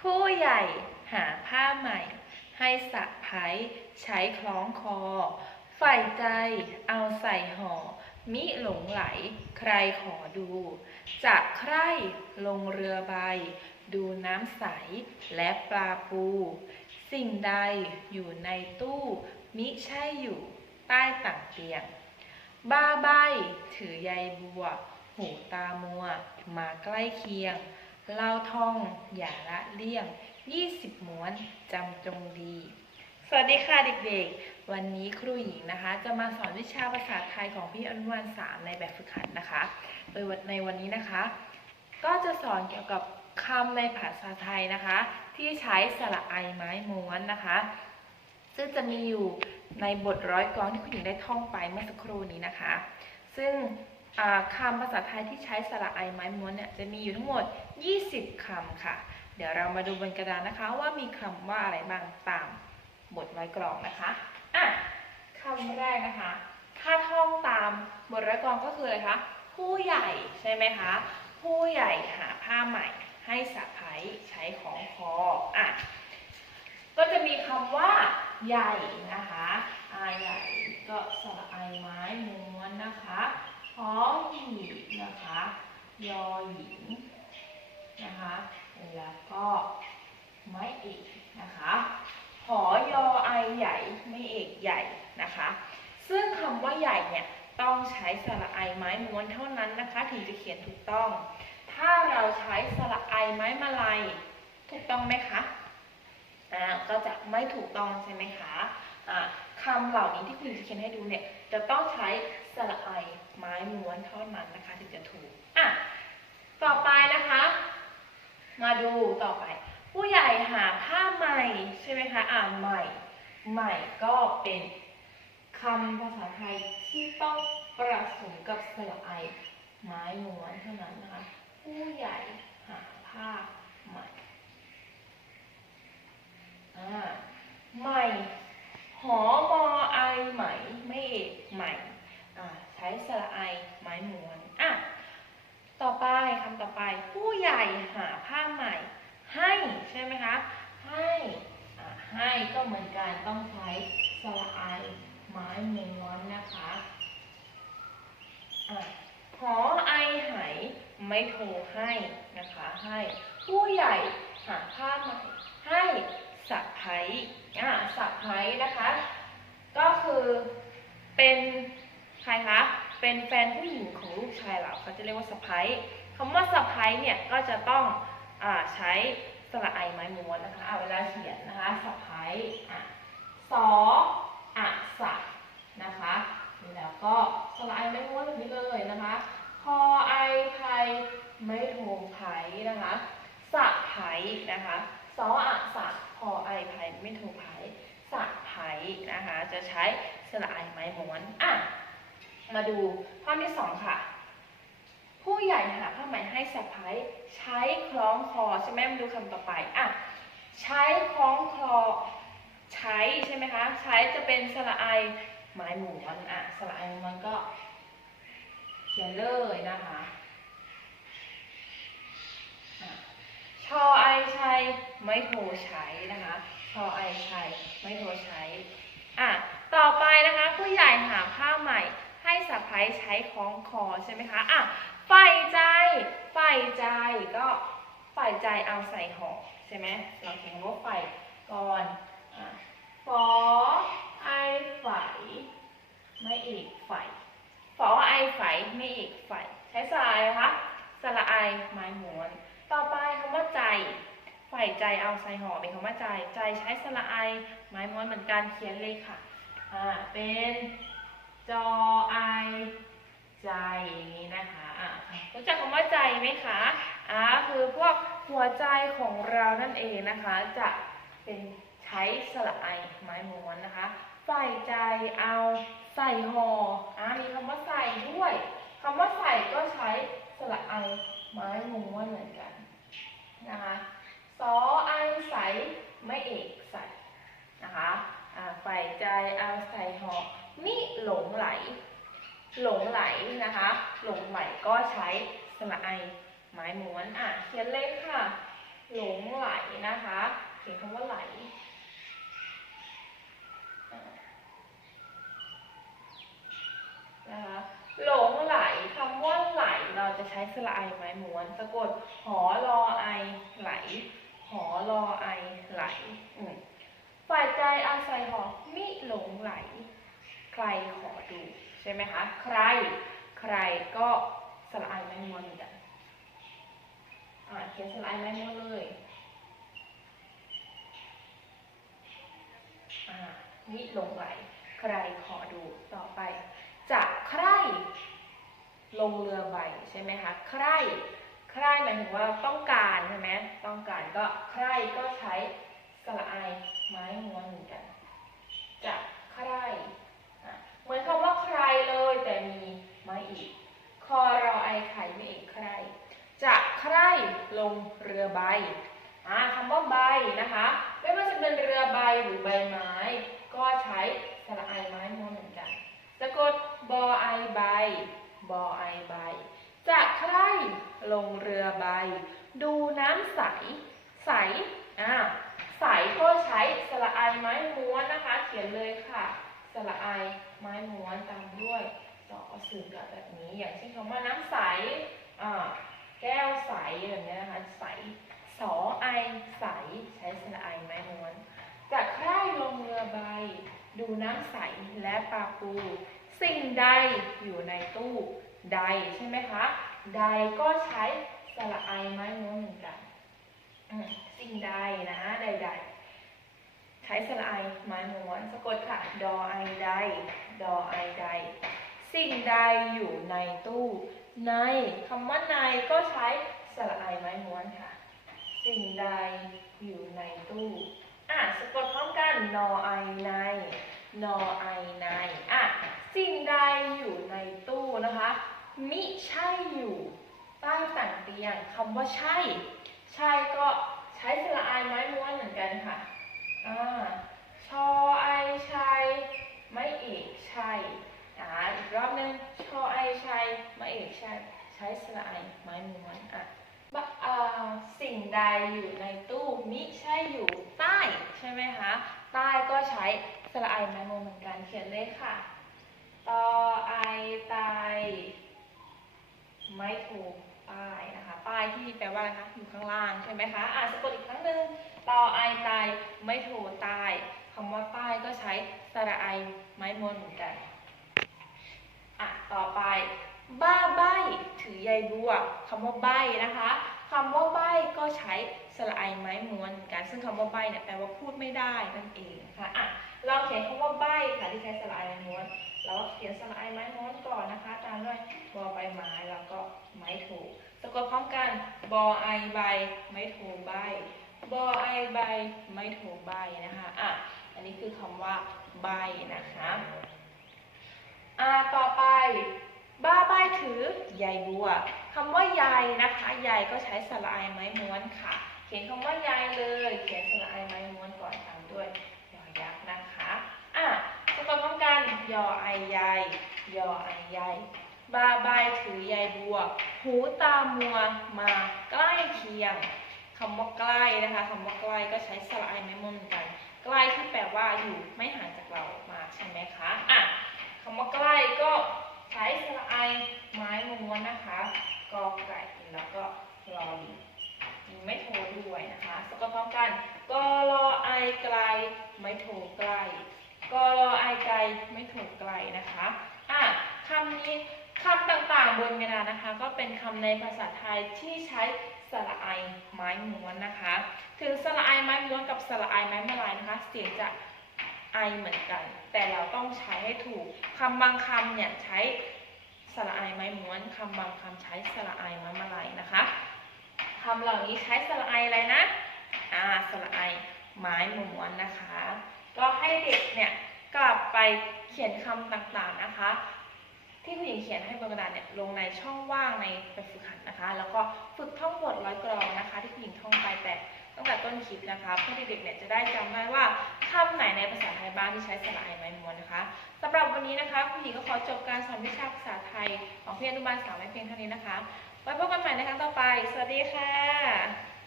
ผู้ใหญ่หาผ้าใหม่ ให้สะพ้ายใช้คล้องคอใฝ่ใจเอาใส่ห่อ มิหลงไหลใครขอดูจะใคร่ลงเรือใบ ดูน้ำใสและปลาปู สิ่งใดอยู่ในตู้ มิใช่อยู่ใต้ต่างเตียง บ้าใบถือใยบัว หูตามัว มาใกล้เคียง เล่าท่องอย่าละเลี่ยง 20ม้วนจำจงดี สวัสดีค่ะเด็กๆ วันนี้ครูหญิงนะคะ จะมาสอนวิชาภาษาไทยของพี่อนุบาลสามในแบบฝึกหัดนะคะ โดยในวันนี้นะคะ ก็จะสอนเกี่ยวกับคำในภาษาไทยนะคะ ที่ใช้สระไอไม้ม้วนนะคะ ซึ่งจะมีอยู่ในบทร้อยกลอนที่คุณหญิงได้ท่องไปเมื่อสักครู่นี้นะคะ ซึ่ง คำภาษาไทยที่ใช้สระไอไม้ม้วนเนี่ยจะมีอยู่ทั้งหมด 20 คำค่ะ เดี๋ยวเรามาดูบนกระดานนะคะว่ามีคำว่าอะไรบ้างตามบทร้กลองนะคะอะคำแรกนะคะ ถ้าท่องตามบทร้กลองก็คืออะไรคะผู้ใหญ่ใช่ไหมคะผู้ใหญ่หาผ้าใหม่ให้สะพ้ายใช้ของคออะก็จะมีคำว่าใหญ่นะคะอาใหญ่ก็สระไอไม้ม้วนนะคะ หอหีบนะคะ ยอหญิงนะคะ แล้วก็ไม้เอกนะคะหอยอไอใหญ่ไม่เอกใหญ่นะคะ ซึ่งคำว่าใหญ่เนี่ยต้องใช้สระไอไม้ม้วนเท่านั้นนะคะ ถึงจะเขียนถูกต้อง ถ้าเราใช้สระไอไม้มาลัยถูกต้องไหมคะอ่าก็จะไม่ถูกต้องใช่ไหมคะ คำเหล่านี้ที่คุณจะเขียนให้ดูเนี่ย จะต้องใช้สระไอไม้ม้วนเท่านั้นนะคะถึงจะถูกอะต่อไปนะคะ มาดูต่อไป ผู้ใหญ่หาผ้าใหม่ใช่ไหมคะอ่าใหม่ ใหม่ก็เป็นคำภาษาไทยที่ต้องประสมกับสระไอไม้ม้วนเท่านั้นนะคะ ผู้ใหญ่หาผ้าใหม่อ่าใหม่ หอมอไอไหมไม่เอกใหม่ใช้สระไอไม้ม้วนอะต่อไปคำต่อไป ผู้ใหญ่หาผ้าใหม่ ให้ใช่ไหมคะ ให้ให้ก็เหมือนกันต้องใช้สระไอไม้ม้วนนะคะอะหอไอไหไม่โทรให้นะคะให้ ผู้ใหญ่หาผ้าใหม่ให้ สะพ้ายอ่าสะพ้ายนะคะ ก็คือเป็นใครคะ เป็นแฟนผู้หญิงของลูกชายเราเขาจะเรียกว่าสะพ้ายคำว่าสะพ้ายเนี่ยก็จะต้องอ่าใช้สระไอไม้ม้วนนะคะเอาเวลาเขียนนะคะสะพ้ายอะสออะสะนะคะแล้วก็สระไอไม้ม้วนแบบนี้เลยนะคะพอไอไพไม่โทไพนะคะสะไพนะคะซออะสะ ไอไพไม่โทไพสะไพนะคะ จะใช้สระไอไม้ม้วนอะมาดูข้อที่สองค่ะ ผู้ใหญ่หาผ้าไหมให้สะพ้ายใช้คล้องคอใช่ไหมมาดูคำต่อไปอะใช้คล้องคอใช้ใช่ไหมคะ ใช้จะเป็นสระไอไม้ม้วนอะสระไอมันก็ เขียนเลยนะคะอะชอไอชัย ไม่โทรใช้นะคะชอไอชัยไม่โทรใช้อะต่อไปนะคะ ผู้ใหญ่หาผ้าใหม่ให้สะพ้ายใช้คล้องคอใช่ไหมคะอะใฝ่ใจใฝ่ใจก็ใฝ่ใจเอาใส่ห่อใช่ไหมเราเขียนว่าใฝ่ก่อนอะฟอไอใฝ่ไม่เอกใฝ่ฟอไอใฝ่ไม่เอกใฝ่ใช้สระอะไรคะสระไอไม้ม้วน ต่อไปคำว่าใจ ใฝ่ใจเอาใส่ห่อเป็นคำว่าใจ ใจใช้สระไอไม้ม้วนเหมือนกันเขียนเลยค่ะอ่าเป็นจอไอใจอย่างนี้นะคะอ่ารู้จักคำว่าใจไหมคะอ่าคือพวกหัวใจของเรานั่นเองนะคะ จะเป็นใช้สระไอไม้ม้วนนะคะ ใส่ใจเอาใส่ห่ออ่ามีคำว่าใส่ด้วยคำว่าใส่ก็ใช้สระไอไม้ม้วนเหมือนกันนะคะ สอไอใสไม่เอกใส่นะคะอ่าใส่ใจเอาใส่ห่อมิหลงไหล หลงไหลนะคะ หลงไหลก็ใช้สระไอไม้ม้วนอะเขียนเลขค่ะ หลงไหลนะคะเขียนคำว่าไหลนะคะหลงไหลคำว่าไหลเราจะใช้สระไอไม้ม้วน สะกดหอรอไอไหล หอรอไอไหลอืมฝ่ายใจอาศัยหอมิหลงไหล ใครขอดู ใช่ไหมคะ ใคร ใครก็สระไอไม้ม้วนเหมือนกันอ่าเขียนสระไอไม้ม้วนเลยอ่ามิหลงไหล ใครขอดูต่อไป จะใครลงเรือใบใช่ไหมคะ ใคร ใคร่หมายถึงว่าต้องการใช่ไหมต้องการก็ใคร่ก็ใช้สระไอไม้ม้วนเหมือนกัน จะใคร่เหมือนคำว่าใครเลยแต่มีไม้อีก คอรอไอไข่ไม่เอกใคร จะใครลงเรือใบอ่าคำว่าใบนะคะ ไม่ว่าจะเป็นเรือใบหรือใบไม้ ก็ใช้สระไอไม้ม้วนเหมือนกันสะกดบอไอใบบอไอใบ จะใครลงเรือใบ ดูน้ำใส ใสอ่าใสก็ใช้สระไอไม้ม้วนนะคะ เขียนเลยค่ะ สระไอไม้ม้วนตามด้วยสอสื่อกับแบบนี้อย่างเช่นคำว่าน้ำใสอ่าแก้วใสแบบนี้นะคะใสสอไอใสใช้สระไอไม้ม้วนจะใคร่ลงเรือใบ ดูน้ำใสและปลาปู สิ่งใดอยู่ในตู้ ใดใช่ไหมคะ ใดก็ใช้สระไอไม้ม้วนเหมือนกันสิ่งใดนะใดๆใช้สระไอไม้ม้วนสะกดค่ะ ดอไอใด ดอไอใด สิ่งใดอยู่ในตู้ ในคำว่าในก็ใช้สระไอไม้ม้วนค่ะ สิ่งใดอยู่ในตู้อะสะกดพร้อมกัน นอไอใน นอไอในอะสิ่งใดอยู่ในตู้นะคะ มิใช่อยู่ใต้ต่างเตียงคำว่าใช่ ใช่ก็ใช้สระไอไม้ม้วนเหมือนกันค่ะอ่าชอไอชัยไม่เอกชัยอ่าอีกรอบนึงชอไอชัยไม่เอกชัยใช้สระไอไม้ม้วนอะบะอ่าสิ่งใดอยู่ในตู้มิใช่อยู่ใต้ใช่ไหมคะใต้ก็ใช้สระไอไม้โมเหมือนกันเขียนเลยค่ะตอไอไต ไม้ถูกป้ายนะคะ ป้ายที่แปลว่าอะไรคะอยู่ข้างล่างใช่ไหมคะอ่านสะกดอีกครั้งหนึ่งตอไอไตไม่โทใต้คำว่าใต้ก็ใช้สระไอไม้มนเหมือนกันอะต่อไป บ้าใบถือใยบัวคำว่าใบนะคะคำว่าใบก็ใช้สระไอไม้ม้วนเหมือนกัน ซึ่งคำว่าใบเนี่ยแปลว่าพูดไม่ได้นั่นเองค่ะอะ เราเขียนคำว่าใบค่ะที่ใช้สระไอไม้ม้วนเราเขียนสระไอไม้ม้วนก่อนนะคะ ตามด้วยบอใบไม้แล้วก็ไม้โทสะกดพร้อมกันบอไอใบไม้โทใบบอไอใบไม้โทใบนะคะอะอันนี้คือคำว่าใบนะคะอ่าต่อไปบ้าใบถือใยบัวคำว่าใยนะคะใยก็ใช้สระไอไม้ม้วนค่ะ เขียนคำว่าใยเลย เขียนสระไอไม้ม้วนก่อนตามด้วย ยักษ์นะคะอะสะกดพร้อมกันยอไอใยยอไอใยบาใบถือใยบัว หูตามัวมาใกล้เคียงคำว่าใกล้นะคะคำว่าใกล้ก็ใช้สระไอไม้ม้วนกัน ใกล้ที่แปลว่าอยู่ไม่ห่างจากเรามากใช่ไหมคะอะคำว่าใกล้ก็ใช้สระไอไม้ม้วนนะคะกอไก่แล้วก็รอลิง ไม่โทรด้วยนะคะสะกดพร้อมกันกรอไอไกล ไม่โทรใกล้กรอไอไกลไม่โทรไกลนะคะอะคำนี้คำต่างๆบนกระดานนะคะ ก็เป็นคำในภาษาไทยที่ใช้สระไอไม้ม้วนนะคะ ถึงสระไอไม้ม้วนกับสระไอไม้มะลายนะคะ เสียงจะไอเหมือนกัน แต่เราต้องใช้ให้ถูกคำบางคำเนี่ยใช้สระไอไม้ม้วนคำบางคำใช้สระไอไม้มะลายนะคะ คำเหล่านี้ใช้สระไออะไรนะอ่าสระไอไม้ม้วนนะคะ ก็ให้เด็กเนี่ยกลับไปเขียนคำต่างๆนะคะ ที่ผู้หญิงเขียนให้บนกระดาษเนี่ยลงในช่องว่างในแบบฝึกหัดนะคะ แล้วก็ฝึกท่องบทร้อยกรองนะคะ ที่ผู้หญิงท่องไปแต่ตั้งแต่ต้นคลิปนะคะเพื่อที่เด็กๆเนี่ยจะได้จำได้ว่าคำไหนในภาษาไทยบ้างที่ใช้สระไอไม้มวนนะคะสำหรับวันนี้นะคะผู้หญิงก็ขอจบการสอนวิชาภาษาไทยของเพียอนุบาลสามไว้เพียงเท่านี้นะคะ ไว้พบกันใหม่ในครั้งต่อไป สวัสดีค่ะ